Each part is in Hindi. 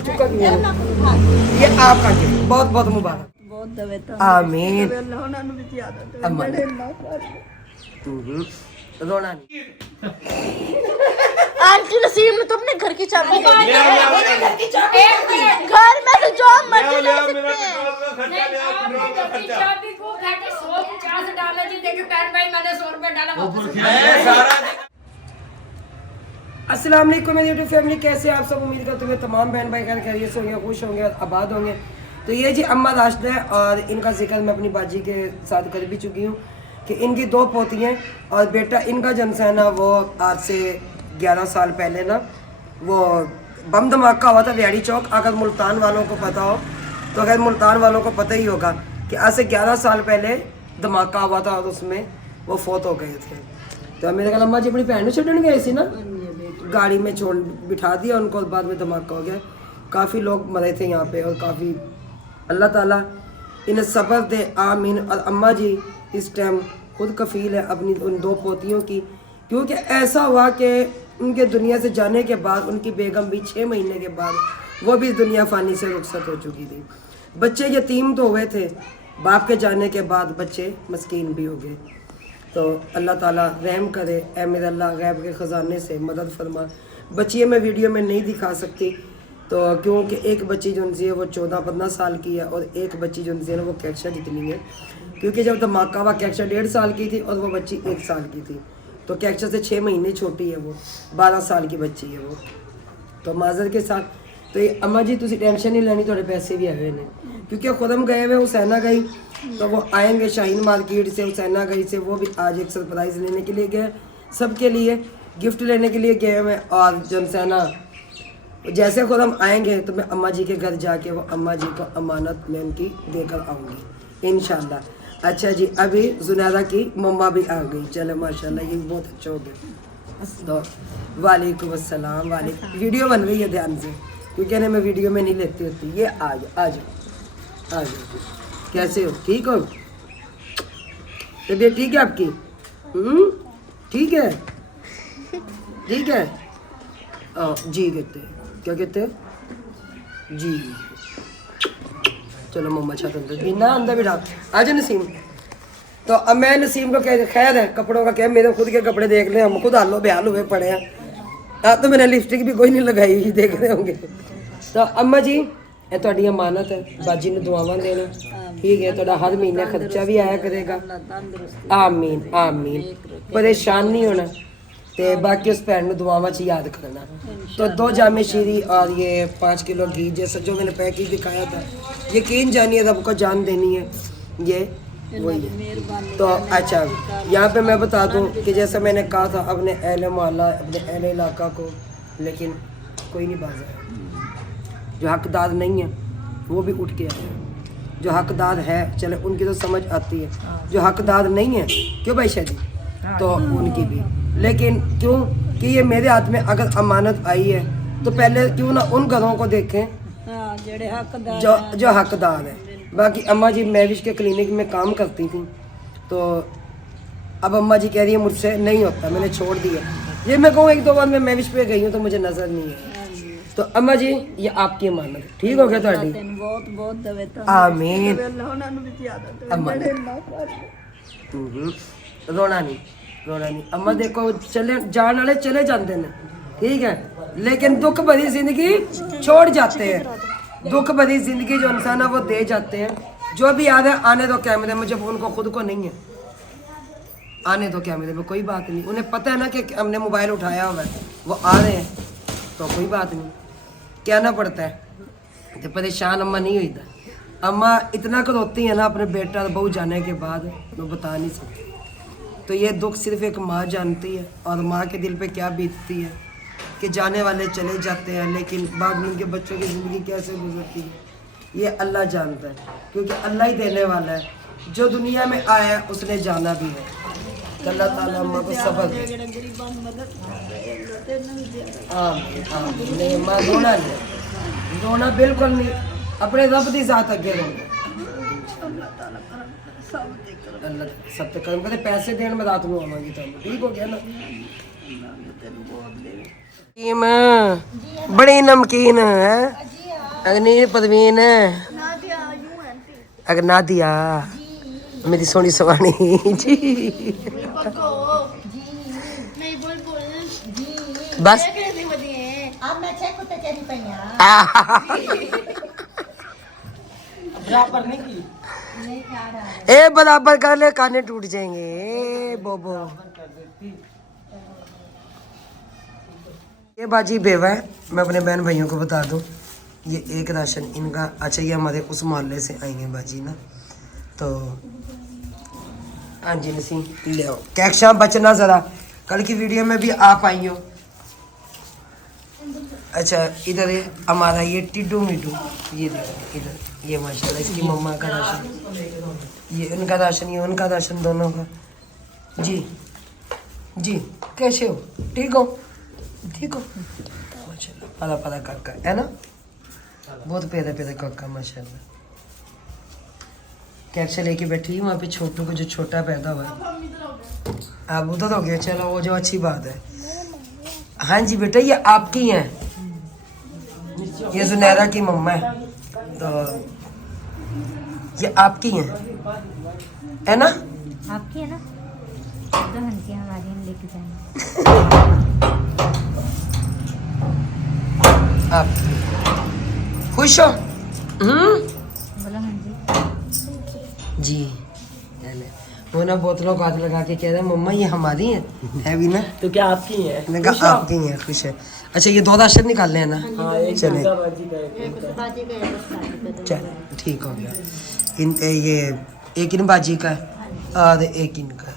चुका क्यों ये आपका गिफ्ट बहुत बहुत मुबारक आमीन रोना नहीं आंटी नसीम ने तो अपने घर की चाबी दे दी है। घर में से जो मर्जी ले सकते हैं। अस्सलाम वालेकुम मेरी यूट्यूब फैमिली, कैसे आप सब? उम्मीद करते हुए तमाम बहन भाई खैर खैरियत से होंगे, खुश होंगे और आबाद होंगे। तो ये जी अम्मा राशद है और इनका जिक्र मैं अपनी बाजी के साथ कर भी चुकी हूँ कि इनकी 2 पोती हैं और बेटा इनका जन्म है ना वो आज से 11 साल पहले ना वो बम धमाका हुआ था व्याड़ी चौक। अगर मुल्तान वालों को पता हो तो अगर मुल्तान वालों को पता ही होगा कि आज से 11 साल पहले धमाका हुआ था और उसमें वो फौत हो गए थे। तो मेरे ख्याल अम्मा जी अपनी बहन को छुड़ने गए थे ना, गाड़ी में छोड़ बिठा दिया उनको, बाद में धमाका हो गया। काफ़ी लोग मरे थे यहाँ पे और काफ़ी अल्लाह ताला इन्हें सब्र दे आमीन। और अम्मा जी इस टाइम खुद कफ़ील है अपनी उन 2 पोतियों की, क्योंकि ऐसा हुआ कि उनके दुनिया से जाने के बाद उनकी बेगम भी 6 महीने के बाद वो भी दुनिया फ़ानी से रुखसत हो चुकी थी। बच्चे यतीम तो हुए थे, बाप के जाने के बाद बच्चे मस्कीन भी हो गए। तो अल्लाह ताला रहम करे, ऐ मेरे अल्लाह गैब के ख़जाने से मदद फरमा। बच्ची मैं वीडियो में नहीं दिखा सकती तो क्योंकि एक बच्ची जो है वो 14-15 साल की है और एक बच्ची जो है वो कैक्शा जितनी है, क्योंकि जब धमाका हुआ कैक्शा 1.5 साल की थी और वो बच्ची 1 साल की थी। तो कैक्शा से 6 महीने छोटी है, वो 12 साल की बच्ची है वो। तो माजर के साथ तो ये अम्मा जी तुम टेंशन नहीं लेनी, थोड़े पैसे भी आए ने क्योंकि खुदम गए हुए हुसैना गई तो वो आएंगे शाहीन मार्केट से, हुसैना गई से वो भी आज एक सरप्राइज़ लेने के लिए गए, सबके लिए गिफ्ट लेने के लिए गए हुए। और जनसैना जैसे खुद हम आएंगे तो मैं अम्मा जी के घर जाके वो अम्मा जी को अमानत में उनकी देकर आऊँगी इंशाल्लाह। अच्छा जी, अभी जुनैरा की मम्मा भी आ गई, चले माशाल्लाह ये बहुत अच्छा हो गया। तो वालेकुम अस्सलाम, वालेकुम। वीडियो बन रही है ध्यान से क्योंकि ना मैं वीडियो में नहीं लेती होती। ये आ जाओ कैसे हो? ठीक हो? तबीयत ठीक है आपकी? ठीक है, ठीक है। जी कहते हैं, क्या कहते हैं जी? चलो मम्मा छत अंदर भी ना, अंदर बिठा। आज नसीम तो अब मैं नसीम को कह, खैर है कपड़ों का क्या, मेरे खुद के कपड़े देख ले, हम खुद हालो बयाल हुए पड़े हैं। तो मैंने लिपस्टिक भी कोई नहीं लगाई, देख रहे होंगे। तो अम्मा जी ये थोड़ी अमानत है, बाजी ने दुआवां देना, ठीक है? थोड़ा हर महीने खर्चा भी आया करेगा। आमीन आमीन। परेशान नहीं होना ते बाकी उस भैन में दुआवां च याद करना। तो 2 जामे शीरी और ये 5 किलो घी जैसा जो मैंने पैकेज दिखाया था, यकीन जानिए सबको जान देनी है, ये वही है। तो अच्छा यहाँ पे मैं बता दूँ कि जैसा मैंने कहा था अपने अहले मोहल्ला अपने अहले इलाका को, लेकिन कोई नहीं बाज़ आया। जो हकदार नहीं है वो भी उठ के आए, जो हकदार है चले उनकी तो समझ आती है, जो हकदार नहीं है क्यों भाई शादी तो उनकी भी। लेकिन क्यों कि ये मेरे हाथ में अगर अमानत आई है तो पहले क्यों ना उन घरों को देखें जो हकदार है। बाकी अम्मा जी मैविश के क्लिनिक में काम करती थी, तो अब अम्मा जी कह रही है मुझसे नहीं होता, मैंने छोड़ दिया। ये मैं कहूँ 1-2 बार मैं मैविश पे गई हूँ तो मुझे नज़र नहीं है। तो अम्मा जी ये आपकी अमानत, ठीक हो गया ਤੁਹਾਡੀ? बहुत बहुत दवेता आमीन। अम्मा रोना नहीं, रोना नहीं अम्मा। देखो चले जान वाले चले जाते हैं, ठीक है, लेकिन दुख भरी जिंदगी छोड़ जाते हैं। दुख भरी जिंदगी जो इंसान है वो दे जाते हैं। जो भी आ रहे आने दो कैमरे में, जब उनको खुद को नहीं है आने दो कैमरे में, कोई बात नहीं। उन्हें पता है ना कि हमने मोबाइल उठाया हुआ है, वो आ रहे हैं तो कोई बात नहीं, कहना पड़ता है। तो परेशान अम्मा नहीं हुई था। अम्मा इतना रोती है ना अपने बेटा बहू जाने के बाद, मैं बता नहीं सकती। तो ये दुख सिर्फ एक माँ जानती है और माँ के दिल पे क्या बीतती है कि जाने वाले चले जाते हैं, लेकिन बाद में उनके बच्चों की ज़िंदगी कैसे गुजरती है ये अल्लाह जानता है, क्योंकि अल्लाह ही देने वाला है। जो दुनिया में आया है उसने जाना भी है। अल्लाह ताला अम्मा को सब्र दे। नहीं माँ रोना नहीं, रोना बिल्कुल नहीं, अपने रब की जात अगे रोना। अल्लाह सत्य कर्म करे, पैसे देने में रात में आवांगी तुम, ठीक हो गया ना? टीम बड़ी नमकीन है अग्नि परवीन अगर नादिया मेरी सोनी सवानी जी बस ए बराबर कर ले काने टूट जाएंगे ए बोबो ये बाजी बेवा है मैं अपने बहन भाइयों को बता दूं ये एक राशन इनका अच्छा ये हमारे उस मोहल्ले से आएंगे बाजी ना तो हाँ जी नसी ले आओ कैक्शा बचना ज़रा कल की वीडियो में भी आप आई हो अच्छा इधर है हमारा ये टिड्डू मिड्डू ये देखो इधर ये माशाल्लाह इसकी मम्मा का राशन ये इनका राशन ये उनका राशन दोनों का जी जी कैसे हो ठीक हो माशाल्लाह पला पला काका है ना बहुत प्यारा प्यारा काका माशाल्लाह कैप्शन लेके बैठी वहाँ पे छोटू को जो छोटा पैदा हुआ है आप उधर हो गया चलो वो जो अच्छी बात है हाँ जी बेटा ये आपकी हैं ये जुनैरा की मम्मा है तो ये आपकी हैं है ना आपकी है ना बहन की हमारी हम लेके जाएंगे आप खुश हो बोलो हाँ जी जी वो ना बोतलों को हाथ लगा के कह रहे हैं मम्मा ये हमारी है भी ना तो क्या आपकी है मैंने कहा आपकी हैं खुश है अच्छा ये दो राशन निकाल लें ना चले चले ठीक हो गया इन ये एक इन बाजी का है और एक इनका है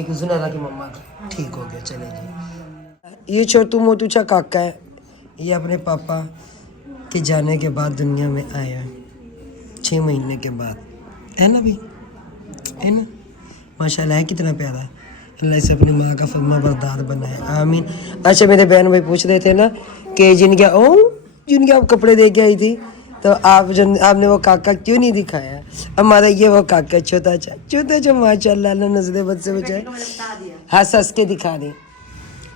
एक जुनैरा की मम्मा का ठीक हो गया चले जी ये छोटू मोटू चा काका है ये अपने पापा के जाने के बाद दुनिया में आया है 6 महीने के बाद है ना भी है ना माशाल्लाह है कितना प्यारा अल्लाह से अपनी माँ का फरमा बरदार बनाए आमीन अच्छा मेरे बहन भाई पूछ रहे थे ना कि जिनके आप कपड़े दे के आई थी तो आपने वो काका क्यों नहीं दिखाया हमारा ये वो काका छोटा जो माशाल्लाह अल्लाह नजरे बद से बचाए हंस के दिखा दे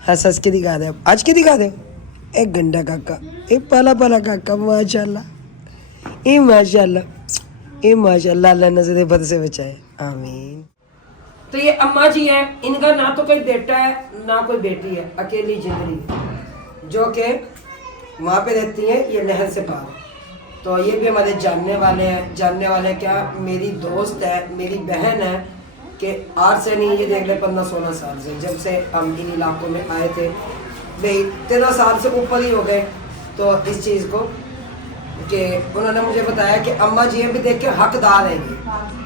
हंस के दिखा दे आज के दिखा दे एक गंडा काका एक पाला काका माशाल्लाह ये माशाल्लाह अल्लाह नजरे बद से बचाए आमीन तो ये अम्मा जी हैं इनका ना तो कोई बेटा है ना कोई बेटी है अकेली जिंदगी जो कि वहाँ पे रहती है ये नहर से पार तो ये भी हमारे जानने वाले क्या मेरी दोस्त है मेरी बहन है कि आज से नहीं ये देख ले 15-16 साल से जब से हम इन इलाकों में आए थे भाई 13 साल से ऊपर ही हो गए तो इस चीज़ को कि उन्होंने मुझे बताया कि अम्मा जी भी देख के हकदार हैं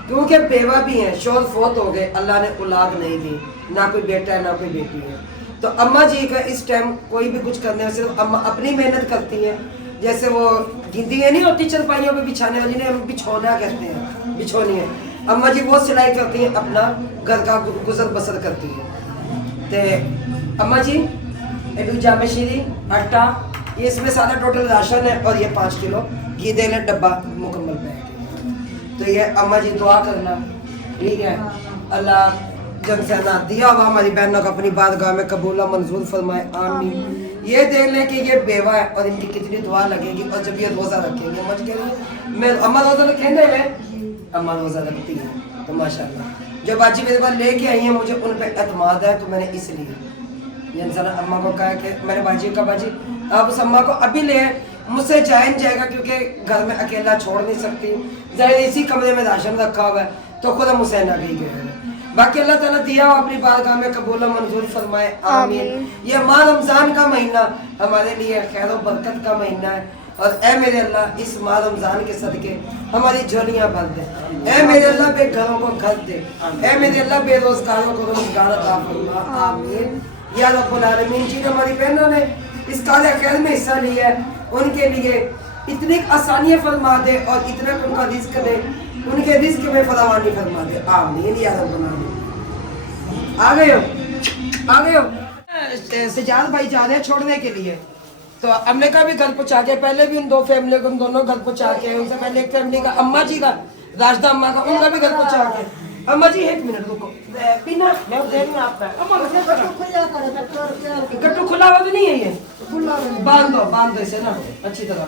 क्योंकि बेवा भी हैं शोर फोत हो गए अल्लाह ने औलाद नहीं दी ना कोई बेटा है ना कोई बेटी है तो अम्मा जी का इस टाइम कोई भी कुछ करने में सिर्फ अम्मा अपनी मेहनत करती है जैसे वो गिद्दियाँ नहीं होती चरपाइयों पे बिछाने वाली ने हम बिछौना कहते हैं बिछौनी है अम्मा जी वो सिलाई करती हैं अपना घर का गुजर बसर करती है तो अम्मा जी एडू जामे शीरी आटा ये इसमें सारा टोटल राशन है और ये 5 किलो घी दे ले डब्बा मुकम्मल पैक तो ये अम्मा जी दुआ करना ठीक है अल्लाह जब से ना दिया हुआ हमारी बहनों को अपनी बारगाह में कबूला मंजूर फरमाए आमीन ये देख ले कि ये बेवा है और इनकी कितनी दुआ लगेगी और जब ये रोज़ा रखेंगे मच के लिए मैं अम्मा रोज़ा रखें में अम्मा रोज़ा रखती है तो माशाल्लाह जो बाजी मेरे पास लेके आई है मुझे उन पर एतमाद है तो मैंने इसलिए इंसान अम्मा को कहा कि मैंने बाजी का बाजी आप उस अम्मा को अभी ले मुझसे जाया नहीं जाएगा क्योंकि घर में अकेला छोड़ नहीं सकती जाहिर इसी कमरे में राशन रखा हुआ है तो खुद हम हुसैन आ गई गए बाकी अल्लाह ताला दिया हो अपनी बारगाह में कबूल मंजूर फरमाए आमीन ये माह रमज़ान का महीना हमारे लिए खैर और बरकत का महीना है और ए मेरे अल्लाह इस माह रमज़ान के सदके हमारी झोलियाँ भर दे ए मेरे अल्लाह बेघरों को घर दे ए मेरे अल्लाह बेरोजगारों को रोजगार अता फरमा आमीन या रब्बुल आलमीन जी हमारी बहनों ने इस कार्य खैर में हिस्सा लिया है उनके लिए इतनी आसानियाँ फरमा दे और इतना उनका रिस्क दे उनके रिस्क में फरावानी फरमा दे आमीन या रब्बुल आलमीन आ गए हो सजाद भाई जा रहे हैं छोड़ने के लिए तो हमने कहा भी घर पहुँचा के पहले भी उन दो फैमिली को उन दोनों घर पहुँचा के उनसे पहले एक फैमिली का अम्मा जी का राजदा अम्मा का उनका भी घर पहुँचा के अम्मा जी 1 मिनट रुको बिना मैं दे रही हूँ आपका गट्टू खुला हुआ तो नहीं है ये बांध दो इसे ना अच्छी तरह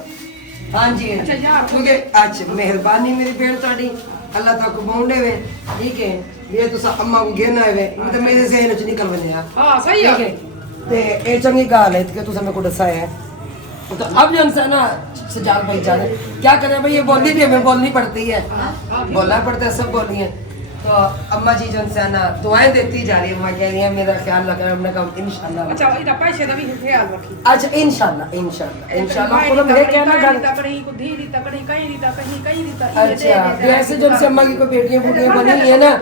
हाँ जी क्योंकि अच्छा मेहरबानी मेरी बेड़ ताड़ी अल्लाह तक बाउंडे वे ठीक है ये तो अम्मा को घेना है मतलब मेरे जहन च निकल बने हां सही है ते ए चंगी गाल है कि तुसा मेरे को दसाया है तो अब जन सा ना सजाद भाई जाने क्या करें भाई ये बोलनी भी हमें बोलनी पड़ती है बोलना पड़ता है सब बोलनी है तो अम्मा जी जन से ना दुआएं देती जा रही है अम्मा कह रही है मेरा ख्याल रखना हमने कहा इंशाल्लाह अच्छा इधर पैसे का भी ख्याल रखी अच्छा इंशाल्लाह बोलो मैं कहना गल कहीं को धीरी तकड़ी कहीं रीता अच्छा वैसे जब से अम्मा की कोई बेटियां बुटियां बनी है ना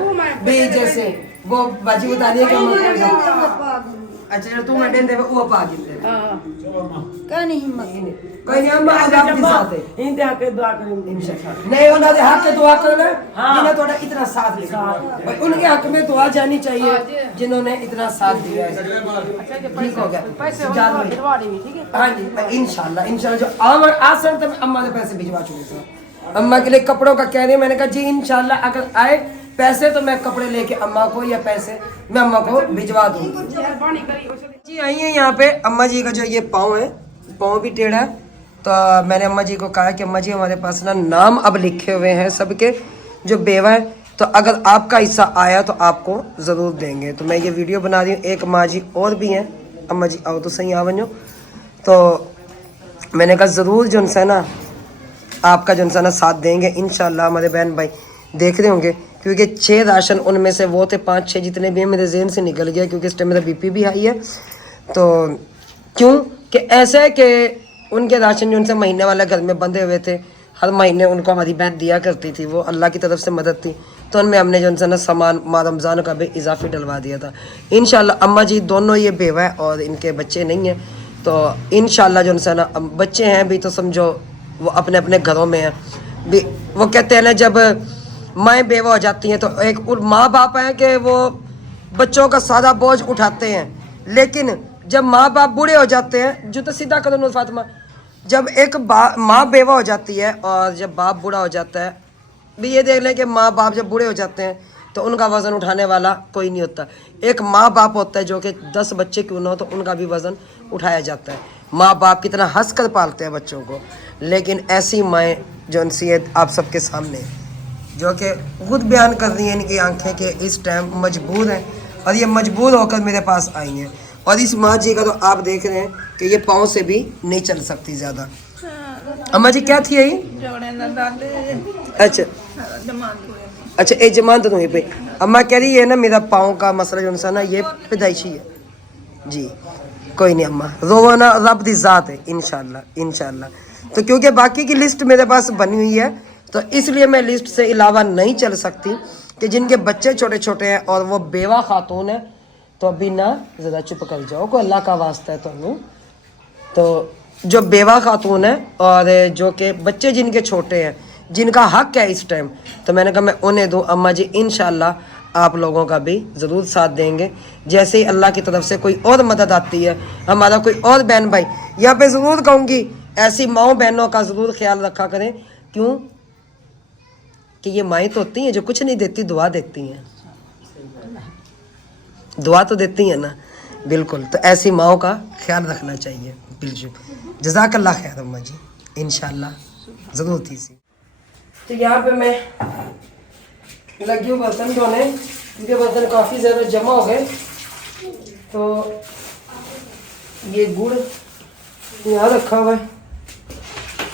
बे जैसे वो बाजी बता रही है कि अम्मा अच्छा जो तू मैं दे वो पा गिंदे का नहीं हिम्मत कोई नहीं अम्मा आज आपके साथ है इनते आके दुआ करें इंशाल्लाह नहीं उन्होंने दे हक के दुआ करना जिन्होंने थोड़ा इतना साथ दिया भाई उनके हक में दुआ जानी चाहिए जिन्होंने इतना साथ दिया है ठीक हो गया पैसे ठीक है हाँ जी इंशाल्लाह जो आसन तक अम्मा ने पैसे भिजवा चुके थे अम्मा के लिए कपड़ों का कह रही है मैंने कहा जी इंशाल्लाह अगर आए पैसे तो मैं कपड़े लेके अम्मा को या पैसे मैं अम्मा को भिजवा दूंगी जी आई है यहाँ पे अम्मा जी का जो ये पाँव है पाँव भी टेढ़ा है तो मैंने अम्मा जी को कहा कि अम्मा जी हमारे पास ना नाम अब लिखे हुए हैं सबके जो बेवा है तो अगर आपका हिस्सा आया तो आपको ज़रूर देंगे तो मैं ये वीडियो बना रही हूँ एक माँ जी और भी हैं अम्मा जी आओ तो सही आ वनो तो मैंने कहा ज़रूर जो है ना आपका जो है ना साथ देंगे इंशाल्लाह हमारे बहन भाई देख रहे होंगे क्योंकि 6 राशन उनमें से वो थे 5-6 जितने भी हैं मेरे जेहन से निकल गया क्योंकि इस टाइम मेरा बीपी भी हाई है तो क्यों कि ऐसा है कि उनके राशन जो उनसे महीने वाला घर में बंधे हुए थे हर महीने उनको हमारी बहन दिया करती थी वो अल्लाह की तरफ से मदद थी तो उनमें हमने जो उनसे ना सामान माह रमज़ान का भी इजाफी डलवा दिया था इंशाल्लाह अम्मा जी दोनों ये बेवा है और इनके बच्चे नहीं हैं तो इंशाल्लाह जो उनसे ना बच्चे हैं भी तो समझो वो अपने अपने घरों में हैं भी वो कहते हैं ना जब माएँ बेवा हो जाती हैं तो एक माँ बाप हैं कि वो बच्चों का सारा बोझ उठाते हैं लेकिन जब माँ बाप बूढ़े हो जाते हैं जो तो सीधा करो नूर फातिमा जब एक माँ बेवा हो जाती है और जब बाप बूढ़ा हो जाता है भी ये देख लें कि माँ बाप जब बूढ़े हो जाते हैं तो उनका वज़न उठाने वाला कोई नहीं होता एक माँ बाप होता है जो कि 10 बच्चे क्यों ना हो तो उनका भी वज़न उठाया जाता है माँ बाप कितना हंस कर पालते हैं बच्चों को लेकिन ऐसी माएँ जो नसीहत आप सबके सामने जो कि खुद बयान कर रही हैं इनकी आंखें कि इस टाइम मजबूर हैं और ये मजबूर होकर मेरे पास आई हैं और इस माँ जी का तो आप देख रहे हैं कि ये पाँव से भी नहीं चल सकती ज़्यादा अम्मा जी क्या थी यही अच्छा एक जमान तो नहीं पे अम्मा कह रही है ना मेरा पाँव का मसला जो है ना ये पैदाइशी है जी कोई नहीं अम्मा रोवो ना रब दी ज़ात है इंशाल्लाह तो क्योंकि बाकी की लिस्ट मेरे पास बनी हुई है तो इसलिए मैं लिस्ट से अलावा नहीं चल सकती कि जिनके बच्चे छोटे छोटे हैं और वो बेवा खातून है तो अभी ना ज़रा चुप कर जाओ को अल्लाह का वास्ता है तो जो बेवा खातून है और जो कि बच्चे जिनके छोटे हैं जिनका हक है इस टाइम तो मैंने कहा मैं उन्हें दूँ अम्मा जी इंशाल्लाह आप लोगों का भी ज़रूर साथ देंगे जैसे ही अल्लाह की तरफ से कोई और मदद आती है हमारा कोई और बहन भाई यहाँ पे ज़रूर कहूँगी ऐसी माओ बहनों का ज़रूर ख्याल रखा करें क्यों कि ये माएँ तो होती हैं जो कुछ नहीं देती दुआ देती हैं दुआ तो देती हैं ना बिल्कुल तो ऐसी माओ का ख्याल रखना चाहिए बिल्कुल जज़ाकल्लाह खैर अम्मा जी इंशाल्लाह ज़रूर थी सी तो यहाँ पे मैं लगी हूँ बर्तन धोने क्योंकि बर्तन काफ़ी ज़्यादा जमा हो गए तो ये गुड़ यहाँ रखा हुआ है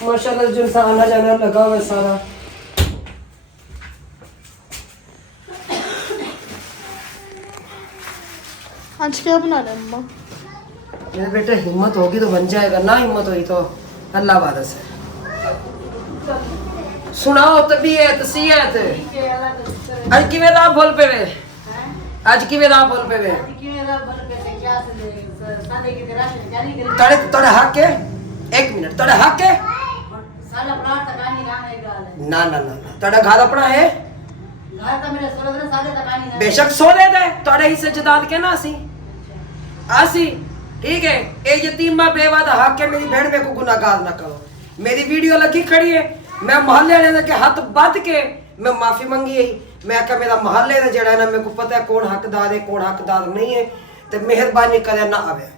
माशाल्लाह जो इंसान आना जाना लगा हुआ है सारा आज क्या बना रहे अम्मा मेरे बेटे हिम्मत होगी तो बन जाएगा ना हिम्मत हुई तो अल्लाह वारस है सुनाओ तबीयत सीयत आज की वेला बोल पे वे आज की वेला बोल पे वे तड़े तड़े हक के 1 मिनट तड़े हक के ना ना ना तड़ा घर अपना है बेशक सो ले दे तड़े ही से जदाद के ना आसी ठीक है ए यतीमा बेवा दा हक है मेरी भेड़ में को गुनाहगार ना करो मेरी वीडियो लगी खड़ी है मैं मोहल्ले वाले के हाथ बांध के मैं माफी मांगी है मैं क्या मेरा मोहल्ले का जड़ा है ना, मेरे को पता है कौन हकदार है कौन हकदार नहीं है, तो मेहरबानी करे ना आवे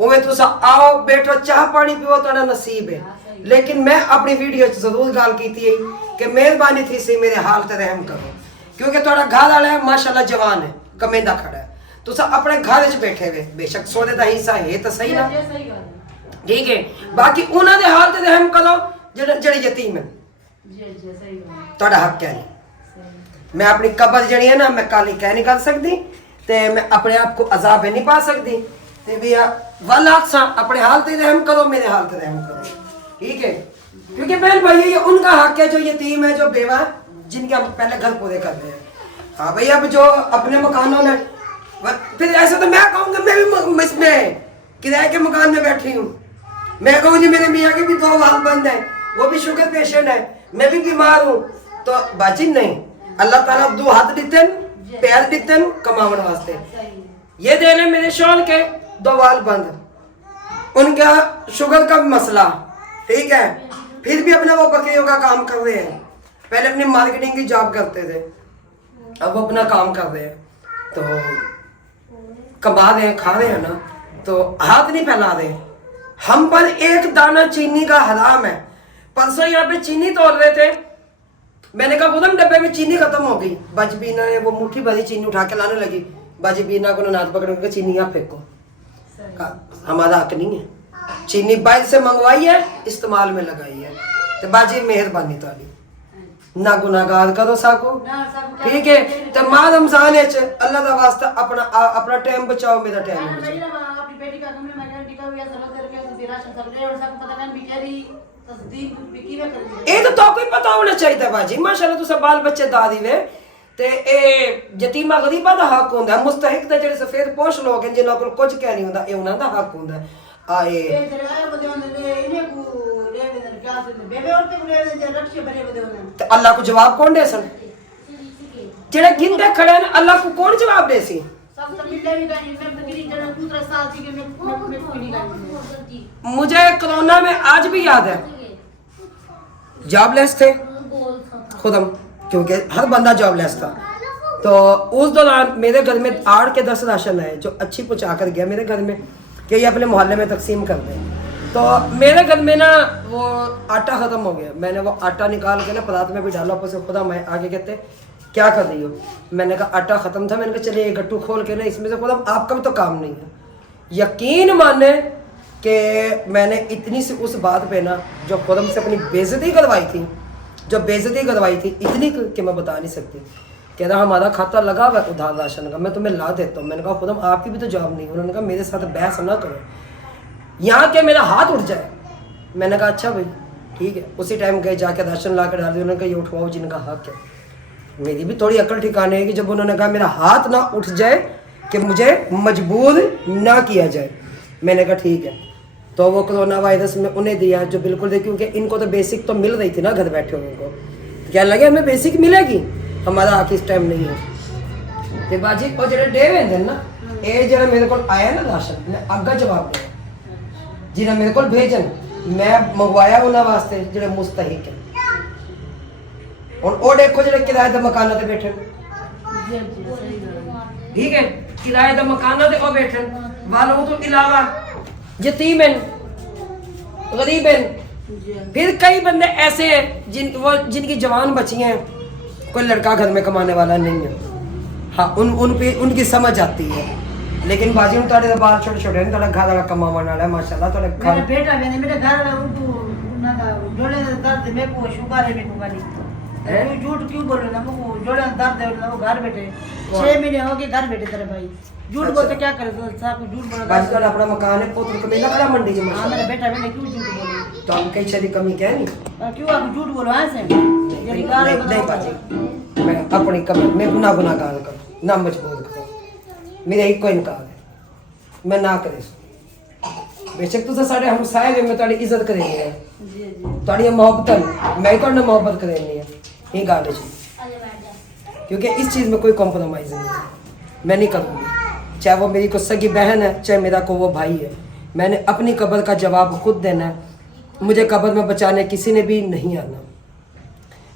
उमें तुसा आओ बैठो चाह पानी पियो तो नसीब है। लेकिन मैं अपनी वीडियो जरूर गाल की थी कि मेहरबानी थी सी मेरे हाल ते रहम करो, क्योंकि थोड़ा घर वाला है माशाल्लाह जवान है, कमेंदा खड़ा है, तुसा अपने घर च बैठे हुए, बेशक सोने का हिस्सा है तो सही ना, ठीक है, बाकी उन्होंने हाल ते रहम करो जेड़े यतीम है, थोड़ा हक है नहीं। मैं अपनी कबर जड़ी है ना, मैं काली कह नहीं कर सकती, ते मैं अपने आप को अजाब नहीं पा सकती, ते भैया वाला सा अपने हाल ते रहम करो, मेरे हाल ते रहम करो, ठीक है, क्योंकि बहन भाई ये उनका हक है जो यतीम है, जो बेवा, जिनके हम पहले घर पूरे कर रहे हैं। हाँ भैया, अब जो अपने मकानों में, फिर ऐसा तो मैं कहूँगा मैं भी इसमें किराए के मकान में बैठी हूँ, मैं कहूँ जी मेरे मियाँ के भी 2 वाल बंद है, वो भी शुगर पेशेंट है, मैं भी बीमार हूँ, तो बाजी नहीं, अल्लाह ताला 2 हाथ दिते पैर दिते कमावन वास्ते, ये दे ले मेरे शौल के 2 वाल बंद, उनका शुगर का भी मसला, ठीक है, फिर भी अपना वो बकरियों का काम कर रहे हैं, पहले अपनी मार्केटिंग की जॉब करते थे, अब वो अपना काम कर रहे हैं, तो कमा रहे हैं, खा रहे हैं ना, तो हाथ नहीं फैला रहे। हम पर 1 दाना चीनी का हराम है। परसों यहाँ पे चीनी तोड़ रहे थे, मैंने कहा खुदम डब्बे में चीनी खत्म हो गई, बाजीबीना ने वो मुट्ठी भरी चीनी उठा के लाने लगी, बाजीबीना को नाथ पकड़ के चीनी यहाँ फेंको, हमारा हक नहीं है, चीनी बाहर से मंगवाई है, इस्तेमाल में लगाई है, तो बाजी मेहरबानी ताली ना गुनाहगार करो साको, ठीक है, तो मां रमजान है अल्लाह का वास्ता अपना टाइम बचाओ, मेरा टाइम बचाओ। ये तो कोई पता होना चाहिए बाजी, माशाल्लाह तुसा बाल बच्चे दादी वे, ते ए यतीमा गरीबा दा हक होंदा है, मुस्तहिक ते जेड़े सफेद पोश लोग हैं जिन्हां कोल कुछ कह नहीं होंदा, ए उन्हां दा हक होंदा है। आए तो अल्लाह को जवाब कौन दे सन, जेड़े गिनते खड़े हैं अल्लाह को कौन जवाब दे सी। मुझे कोरोना में आज भी याद है, जॉबलेस थे खुदम, क्योंकि हर बंदा जॉबलेस था, तो उस दौरान मेरे घर में 8 के 10 राशन आए जो अच्छी पहुंचा कर गया मेरे घर में कि ये अपने मोहल्ले में तकसीम कर दें। तो मेरे घर में ना वो आटा ख़त्म हो गया, मैंने वो आटा निकाल के ना परात में भी डाला, ऊपर से खुदा मैं आगे कहते क्या कर रही हो, मैंने कहा आटा ख़त्म था, मैंने कहा चलिए ये गट्टू खोल के ना इसमें से खुदा आपका भी तो काम नहीं है। यकीन माने कि मैंने इतनी सी उस बात पे ना जो खुदम से अपनी बेइज्जती करवाई थी, जो बेइज्जती करवाई थी इतनी कि मैं बता नहीं सकती। कह रहा हमारा खाता लगा हुआ है उधार राशन का, मैं तुम्हें ला देता हूँ। मैंने कहा खुदम आपकी भी तो जॉब नहीं। उन्होंने कहा मेरे साथ बहस ना करो, यहाँ के मेरा हाथ उठ जाए। मैंने कहा अच्छा भाई ठीक है। उसी टाइम गए जाके राशन ला कर डाल दिया। उन्होंने कहा ये उठवाओ जिनका हक है। मेरी भी थोड़ी अकल ठिकाने है कि जब उन्होंने कहा मेरा हाथ ना उठ जाए कि मुझे मजबूर ना किया जाए। मैंने कहा ठीक है। तो वो कोरोना वायरस में उन्हें दिया जो बिल्कुल दे, क्योंकि इनको तो बेसिक तो मिल रही थी ना घर बैठे हुए को। तो क्या लगे हमें बेसिक मिलेगी, हमारा हक इस टाइम नहीं है। तो बाजी वो जो डे वेंदे ना ये जो मेरे को आया ना राशन, मैं अग्गा जवाब दिया जिन्हें मेरे को भेजन, मैं मंगवाया उन्होंने वास्ते जो मुस्तहिक है। और वो देखो जो किराए के मकाना ते बैठे, ठीक है, किराए का मकाना ते वो बैठे वालों तो इलावा यतीम हैं, गरीब हैं। फिर कई बंदे ऐसे हैं जिनकी जवान बची हैं, कोई लड़का घर में कमाने वाला नहीं है। हाँ उन पे उनकी समझ आती है। लेकिन बाजी में थोड़े बाल छोटे छोटे हैं, थोड़ा घर वाला कमाने वाला है माशाल्लाह। थोड़ा घर बेटा मेरे घर जोड़े दर्द मेरे को शुगर है, मेरे को गाली झूठ क्यों बोल रहे ना, वो जोड़े दर्द है वो घर बैठे 6 महीने हो गए घर बैठे तेरे भाई। झूठ बोलते क्या करे साहब, झूठ बोला बाजी का अपना मकान है, पुत्र को मिला खड़ा मंडी में। हाँ मेरा बेटा मैंने क्यों झूठ बोले, तो हम कहीं शरीर कमी क्या नहीं, क्यों आप झूठ बोलो ऐसे नहीं बाजी। मैं अपनी कमी मैं गुनाहगार करूँ ना मजबूर करूँ, मेरा एक को इनकार है, मैं ना करे। बेशक तुझे साढ़े हम सारे में थोड़ी इज्जत करेंगे, थोड़ी मोहब्बत मैं तो मोहब्बत करेंगे ये गाने चाहिए, क्योंकि इस चीज़ में कोई कॉम्प्रोमाइज़ नहीं है। मैं नहीं करूँगी, चाहे वो मेरी को सगी बहन है, चाहे मेरा को वो भाई है। मैंने अपनी कब्र का जवाब खुद देना है। मुझे कब्र में बचाने किसी ने भी नहीं आना।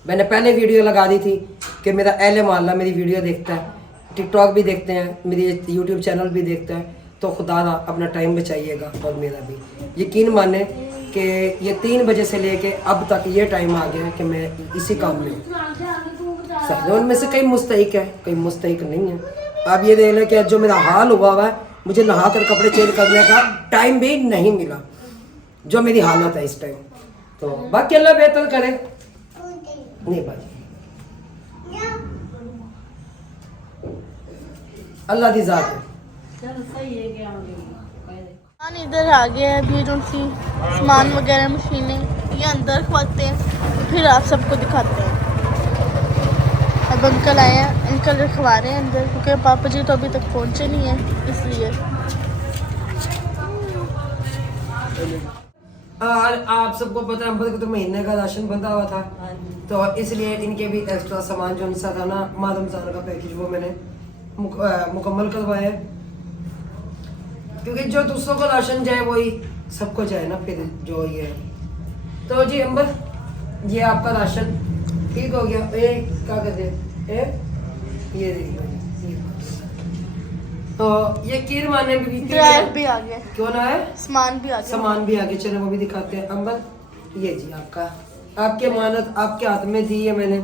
मैंने पहले वीडियो लगा दी थी कि मेरा अहले मोहल्ला मेरी वीडियो देखता है, टिकटॉक भी देखते हैं, मेरी यूट्यूब चैनल भी देखता है, तो खुदा ना अपना टाइम बचाइएगा और मेरा भी। यकीन माने कि ये 3 बजे से लेके अब तक ये टाइम आ गया है कि मैं इसी काम में हूँ। उनमें से कई मुस्तहिक है, कई मुस्तहिक नहीं है। आप ये देख लें कि जो मेरा हाल हुआ है, मुझे नहा कर कपड़े चेंज करने का टाइम भी नहीं मिला, जो मेरी हालत है इस टाइम। तो बाकी अल्लाह बेहतर करे। नहीं बाजी अल्लाह दी जात है। चल सही है क्या इधर आ गया है अभी जो सी सामान वगैरह मशीनें ये अंदर रखवाते हैं, फिर आप सबको दिखाते हैं। अब अंकल आए हैं, अंकल रखवा रहे हैं अंदर, क्योंकि पापा जी तो अभी तक पहुंचे नहीं हैं, इसलिए। आप सबको पता है अम्बर को तो महीने का राशन बंधा हुआ था, तो इसलिए इनके भी एक्स्ट्रा सामान जो उनसा था ना, माह रमजान का पैकेज, वो मैंने मुकम्मल करवाया है। क्योंकि जो दूसरों को राशन जाए वही सबको जाए ना, फिर जो ये है। तो जी अम्बर, ये आपका राशन ठीक हो गया। ये क्या कहते हैं, ये देखिए, तो ये कीर माने भी ड्रायर भी आ गया, क्यों ना है, सामान भी आ गया। सामान भी आगे चले, वो भी दिखाते हैं। अम्बर ये जी आपका, आपके मानत आपके हाथ में दी है मैंने,